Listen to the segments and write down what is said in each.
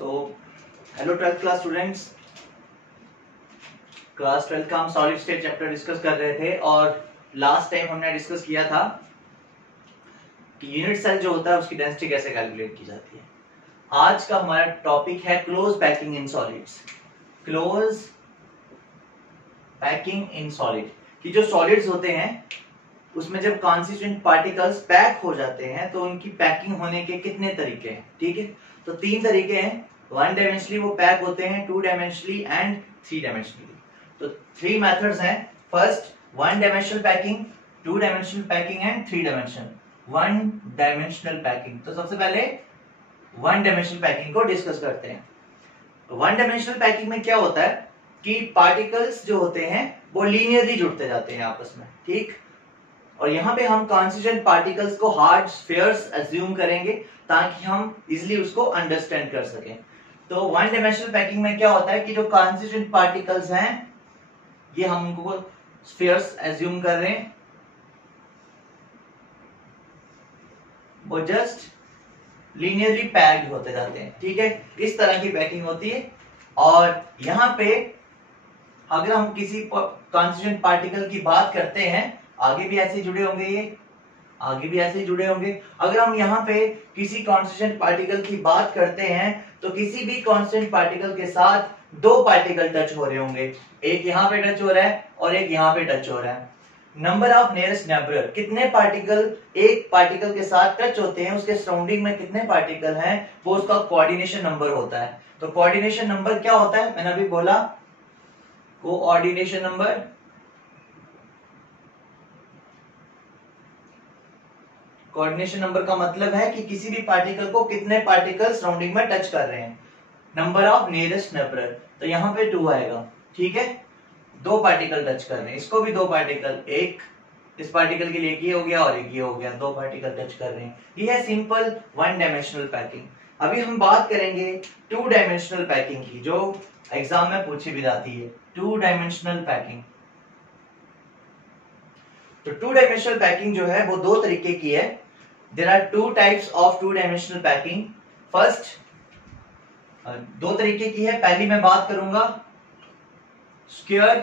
So hello 12th class students. Class 12 का हम solid state chapter discuss कर रहे थे और लास्ट टाइम हमने डिस्कस किया था कि यूनिट सेल जो होता है उसकी डेंसिटी कैसे कैलकुलेट की जाती है। आज का हमारा टॉपिक है close packing in solids. Close packing in solid कि जो सॉलिड्स होते हैं उसमें जब कॉन्स्टिट्यूएंट पार्टिकल्स पैक हो जाते हैं तो उनकी पैकिंग होने के कितने तरीके हैं। ठीक है, तो 3 तरीके हैं। 1 डायमेंशनली वो पैक होते हैं, 2 डायमेंशनली एंड 3 डायमेंशनली। तो 3 मेथड्स हैं। First 1 dimensional packing, 2 dimensional packing and 3 dimensional 1 dimensional packing. तो सबसे पहले 1 डायमेंशनल पैकिंग को डिस्कस करते हैं। 1 डायमेंशनल पैकिंग में क्या होता है कि पार्टिकल्स जो होते हैं वो लीनियरली जुड़ते जाते हैं आपस में। ठीक, और यहाँ पे हम कॉन्स्टिट्यूएंट पार्टिकल्स को हार्ड स्फीयर्स अज्यूम करेंगे ताकि हम इजिली उसको अंडरस्टैंड कर सकें। तो 1 डायमेंशनल पैकिंग में क्या होता है कि जो कॉन्स्टिट्यूएंट पार्टिकल्स हैं ये हम उनको स्फीयर्स अज्यूम कर रहे हैं, वो जस्ट लीनियरली पैक्ड होते जाते हैं। ठीक है, इस तरह की पैकिंग होती है। और यहाँ पे अगर हम किसी कॉन्स्टिट्यूएंट पार्टिकल की बात करते हैं, आगे भी ऐसे जुड़े होंगे, ये आगे भी ऐसे जुड़े होंगे। अगर हम यहाँ पे किसी कांस्टेंट पार्टिकल की बात करते हैं तो किसी भी कांस्टेंट पार्टिकल के साथ 2 पार्टिकल टच हो रहे होंगे। एक यहाँ पे टच हो रहा है और एक यहाँ पे टच हो रहा है। नंबर ऑफ नियरेस्ट नेबर, कितने पार्टिकल एक पार्टिकल के साथ टच होते हैं, उसके सराउंडिंग में कितने पार्टिकल हैं, वो उसका कोऑर्डिनेशन नंबर होता है। तो कोऑर्डिनेशन नंबर क्या होता है, मैंने अभी बोला कोऑर्डिनेशन नंबर। कोऑर्डिनेशन नंबर का मतलब है कि किसी भी पार्टिकल को कितने पार्टिकल सराउंडिंग में टच कर रहे हैं। नंबर ऑफ नियरेस्ट नेबर, तो यहाँ पे 2 आएगा। ठीक है, 2 पार्टिकल टच कर रहे हैं, इसको भी 2 पार्टिकल, एक इस पार्टिकल के लिए ये हो गया और एक ये हो गया, 2 पार्टिकल टच कर रहे हैं। ये है सिंपल 1 डायमेंशनल पैकिंग। अभी हम बात करेंगे 2 डायमेंशनल पैकिंग की, जो एग्जाम में पूछी भी जाती है। 2 डायमेंशनल पैकिंग, तो 2 डायमेंशनल पैकिंग जो है वो 2 तरीके की है। There are 2 types of 2 dimensional packing. First 2 तरीके की है। पहली मैं बात करूंगा स्क्वायर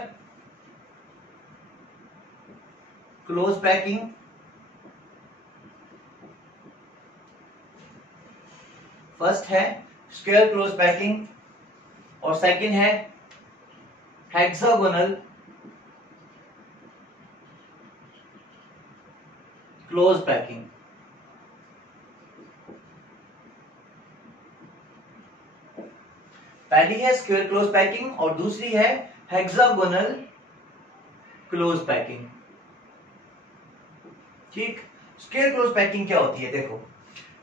क्लोज पैकिंग, फर्स्ट है स्क्वायर क्लोज पैकिंग और सेकंड है हेक्सागोनल क्लोज पैकिंग। पहली है स्क्वायर क्लोज पैकिंग और दूसरी है हेक्सागोनल क्लोज पैकिंग। ठीक, स्क्वायर क्लोज पैकिंग क्या होती है, देखो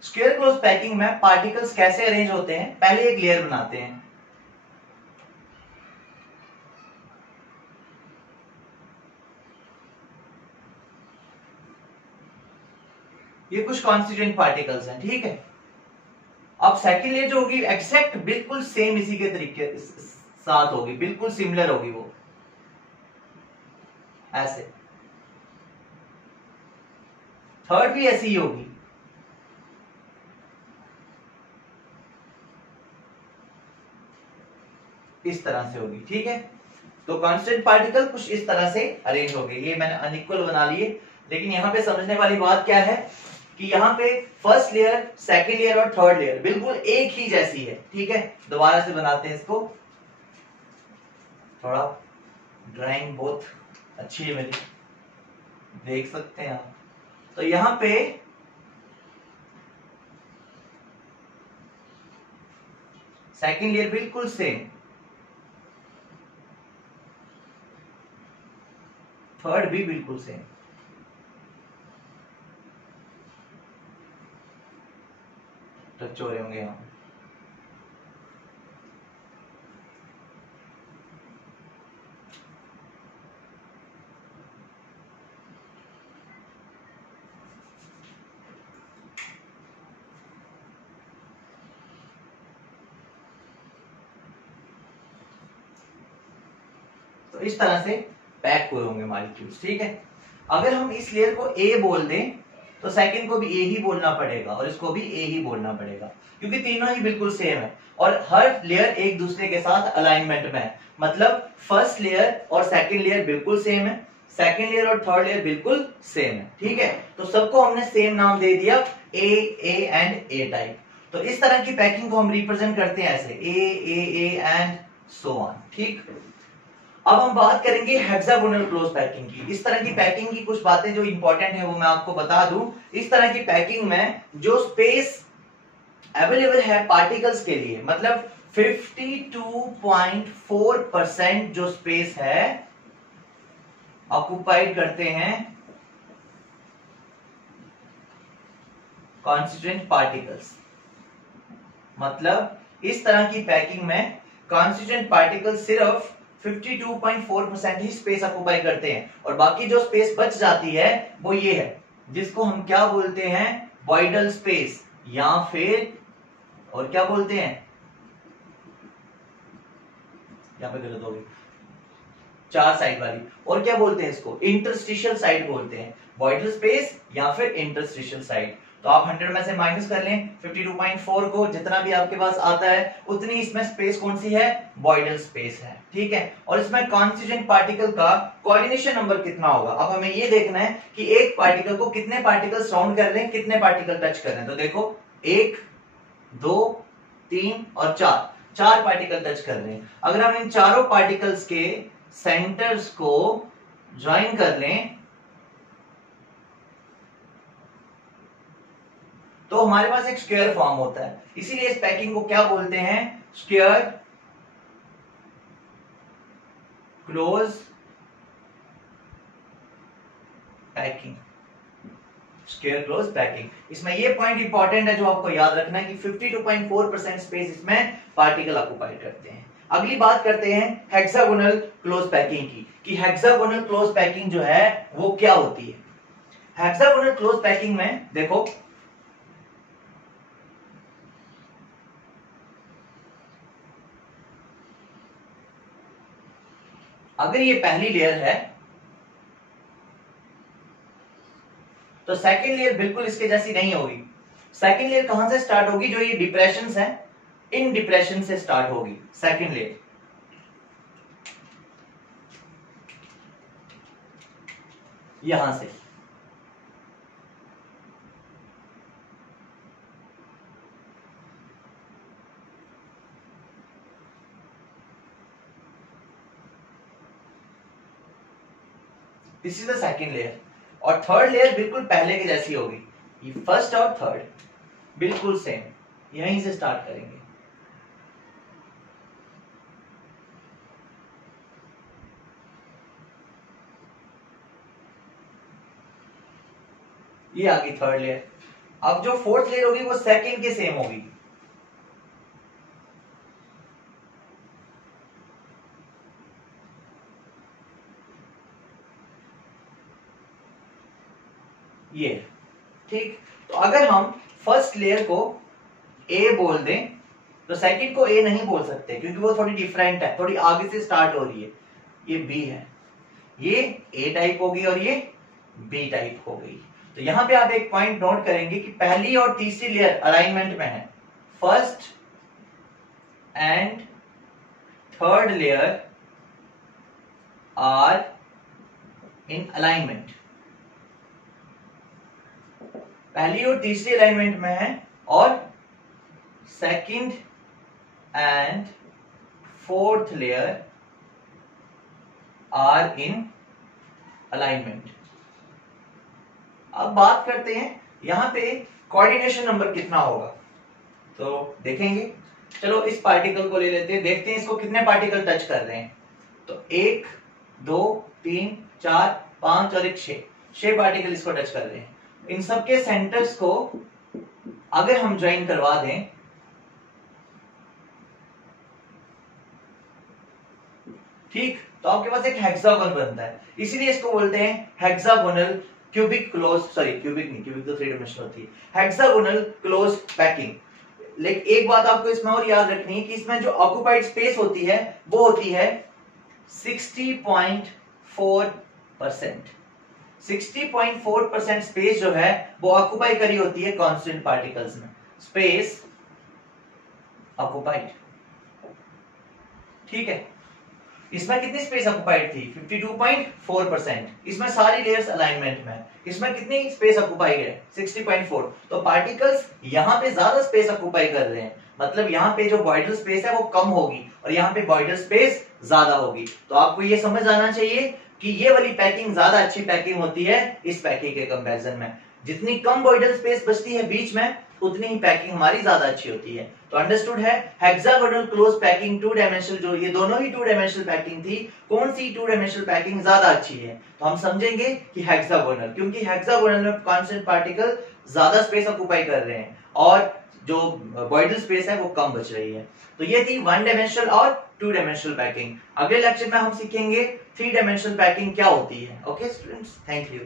स्क्वायर क्लोज पैकिंग में पार्टिकल्स कैसे अरेंज होते हैं। पहले एक लेयर बनाते हैं, ये कुछ कॉन्स्टिट्यूएंट पार्टिकल्स हैं। ठीक है, अब सेकंड लेयर जो होगी एग्जैक्ट बिल्कुल सेम इसी के तरीके साथ होगी, बिल्कुल सिमिलर होगी, वो ऐसे। थर्ड भी ऐसी ही होगी। इस तरह से होगी। ठीक है, तो कांस्टेंट पार्टिकल कुछ इस तरह से अरेंज हो गए। ये मैंने अनइक्वल बना लिए, लेकिन यहां पे समझने वाली बात क्या है कि यहाँ पे फर्स्ट लेयर, सेकंड लेयर और थर्ड लेयर बिल्कुल एक ही जैसी है। ठीक है, दोबारा से बनाते हैं इसको। थोड़ा ड्राइंग बहुत अच्छी है मेरी, देख सकते हैं आप। तो यहाँ पे सेकंड लेयर बिल्कुल सेम, थर्ड भी बिल्कुल सेम। टच हो रहे होंगे यहाँ। तो इस तरह से पैक हुए होंगे मॉलिक्यूल्स। ठीक है, अगर हम इस लेयर को ए बोल दें तो सेकंड को भी ए ही बोलना पड़ेगा और इसको भी ए ही बोलना पड़ेगा, क्योंकि तीनों ही बिल्कुल सेम है और हर लेयर एक दूसरे के साथ अलाइनमेंट में है। मतलब फर्स्ट लेयर और सेकंड लेयर बिल्कुल सेम है, सेकंड लेयर और थर्ड लेयर बिल्कुल सेम है। ठीक है, तो सबको हमने सेम नाम दे दिया, ए एंड ए टाइप। तो इस तरह की पैकिंग को हम रिप्रेजेंट करते हैं ऐसे ए एंड सो ऑन। ठीक, अब हम बात करेंगे हेक्सागोनल क्लोज पैकिंग की। इस तरह की पैकिंग की कुछ बातें जो इंपॉर्टेंट है वो मैं आपको बता दूं। इस तरह की पैकिंग में जो स्पेस अवेलेबल है पार्टिकल्स के लिए, मतलब 52.4% जो स्पेस है ऑक्युपाइड करते हैं कॉन्स्टिट्यूएंट पार्टिकल्स। मतलब इस तरह की पैकिंग में कॉन्स्टिट्यूएंट पार्टिकल्स सिर्फ 52.4% ही स्पेस ऑक्युपाई करते हैं और बाकी जो स्पेस बच जाती है वो ये है, जिसको हम क्या बोलते हैं, वॉइडल स्पेस, या फिर और क्या बोलते हैं, यहां पे गलत हो गई, चार साइड वाली, और क्या बोलते हैं इसको, इंटरस्टिशियल साइड बोलते हैं, वॉइडल स्पेस या फिर इंटरस्टिशियल साइड। तो आप 100 में से माइनस कर लें 52.4 को, जितना भी आपके पास आता है उतनी इसमें स्पेस कौन सी है, वॉइडल स्पेस है। ठीक है, और इसमें कॉन्स्टिट्यूएंट पार्टिकल का कोऑर्डिनेशन नंबर कितना होगा। अब हमें ये देखना है कि एक पार्टिकल को कितने पार्टिकल सराउंड कर रहे हैं, कितने पार्टिकल टच कर रहे हैं। तो देखो 1 2 3 और 4 पार्टिकल टच कर रहे हैं। अगर हम इन चारों पार्टिकल्स के सेंटर्स को ज्वाइन कर लें तो हमारे पास एक स्क्वायर फॉर्म होता है। इसीलिए इस पैकिंग को क्या बोलते हैं, square close packing. Square close packing, इसमें ये पॉइंट इंपॉर्टेंट है जो आपको याद रखना है कि 52.4% स्पेस इसमें पार्टिकल ऑक्युपाई करते हैं। अगली बात करते हैं हेक्सागोनल क्लोज पैकिंग की, कि हेक्सागोनल क्लोज पैकिंग जो है वो क्या होती है। हेक्सागोनल क्लोज पैकिंग में देखो, अगर ये पहली लेयर है तो सेकंड लेयर बिल्कुल इसके जैसी नहीं होगी। सेकंड लेयर कहां से स्टार्ट होगी, जो ये डिप्रेशंस हैं इन डिप्रेशन से स्टार्ट होगी सेकंड लेयर। यहां से this is the second layer, और थर्ड लेयर बिल्कुल पहले के जैसी होगी। ये फर्स्ट और थर्ड बिल्कुल सेम, यहीं से स्टार्ट करेंगे। ये आ गई थर्ड लेयर। अब जो फोर्थ लेयर होगी वो सेकंड के सेम होगी। ये ठीक, तो अगर हम फर्स्ट लेयर को ए बोल दें तो सेकंड को ए नहीं बोल सकते, क्योंकि वो थोड़ी डिफरेंट है, थोड़ी आगे से स्टार्ट हो रही है। ये बी है, ये ए टाइप होगी और ये बी टाइप हो गई। तो यहां पे आप एक पॉइंट नोट करेंगे कि पहली और तीसरी लेयर अलाइनमेंट में है। First and third layer are in alignment, पहली और तीसरी अलाइनमेंट में है, और second and fourth layer are in alignment. अब बात करते हैं यहां पे कोऑर्डिनेशन नंबर कितना होगा, तो देखेंगे। चलो इस पार्टिकल को ले लेते हैं, देखते हैं इसको कितने पार्टिकल टच कर रहे हैं। तो 1 2 3 4 5 और 6 पार्टिकल इसको टच कर रहे हैं। इन सबके सेंटर्स को अगर हम ज्वाइन करवा दें ठीक, तो आपके पास एक हेक्सागोन बनता है। इसीलिए इसको बोलते हैं hexagonal cubic close, sorry cubic नहीं, क्यूबिक तो 3 डायमेंशनल होती है, हेक्सागोनल क्लोज पैकिंग। लेकिन एक बात आपको इसमें और याद रखनी है कि इसमें जो ऑक्युपाइड स्पेस होती है वो होती है 60.4%। 60.4% स्पेस जो है वो ऑक्युपाई करी होती है कांस्टेंट पार्टिकल्स में। स्पेस ऑक्युपाइड, ठीक है। इसमें कितनी स्पेस ऑक्युपाइड थी? 52.4%। इसमें सारी लेयर्स अलाइनमेंट में। इसमें कितनी स्पेस ऑक्युपाई है? 60.4। तो पार्टिकल्स यहाँ पे ज्यादा स्पेस ऑक्युपाई कर रहे हैं, मतलब यहाँ पे जो बॉइडल स्पेस है वो कम होगी और यहाँ पे बॉइडल स्पेस ज्यादा होगी। तो आपको ये समझ आना चाहिए कि ये वाली पैकिंग ज्यादा अच्छी पैकिंग होती है इस पैकिंग के कंपैरिजन में। जितनी कम बॉइडल स्पेस बचती है बीच में, उतनी ही पैकिंग हमारी ज्यादा अच्छी होती है। तो अंडरस्टूड है। हेक्सागोनल क्लोज पैकिंग 2 डायमेंशनल, जो ये दोनों ही 2 डायमेंशनल पैकिंग थी, कौन सी 2 डायमेंशनल पैकिंग ज्यादा अच्छी है? तो हम समझेंगे कि हेक्सागोनल, क्योंकि हेक्सागोनल में कांस्टेंट पार्टिकल ज्यादा स्पेस ऑक्युपाई कर रहे हैं और जो बॉइडल स्पेस है वो कम बच रही है। तो ये थी 1 डायमेंशनल और 2 डायमेंशनल पैकिंग। अगले लेक्चर में हम सीखेंगे 3 डायमेंशनल पैकिंग क्या होती है। Okay students, thank you.